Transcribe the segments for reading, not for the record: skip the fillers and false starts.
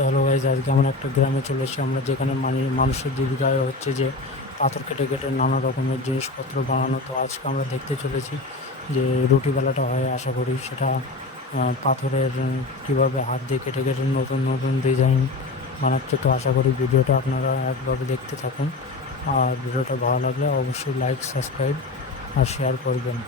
তো hello guys, আজকে আমরা একটা গ্রামে চলে এসেছি আমরা, যেখানে মানুষের জীবিকা হচ্ছে যে পাথর কেটে কেটে নানা রকমের জিনিসপত্র বানানো। তো আজকে আমরা দেখতে চলেছি যে রুটি বেলাটা হয়, আশা করি সেটা পাথরের কীভাবে হাত দিয়ে কেটে কেটে নতুন নতুন ডিজাইন বানাচ্ছে। তো আশা করি ভিডিওটা আপনারা একভাবে দেখতে থাকুন, আর ভিডিওটা ভালো লাগলে অবশ্যই লাইক, সাবস্ক্রাইব আর শেয়ার করবেন।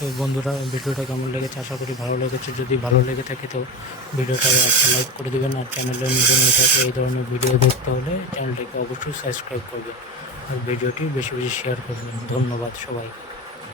তো বন্ধুরা, ভিডিওটা কেমন লেগেছে আশা করি ভালো লেগেছে। যদি ভালো লেগে থাকে তো ভিডিওটা একটা লাইক করে দেবেন, আর চ্যানেলে নতুন হয়ে থাকে এই ধরনের ভিডিও দেখতে হলে চ্যানেলটিকে অবশ্যই সাবস্ক্রাইব করবেন, আর ভিডিওটি বেশি বেশি শেয়ার করবেন। ধন্যবাদ সবাই।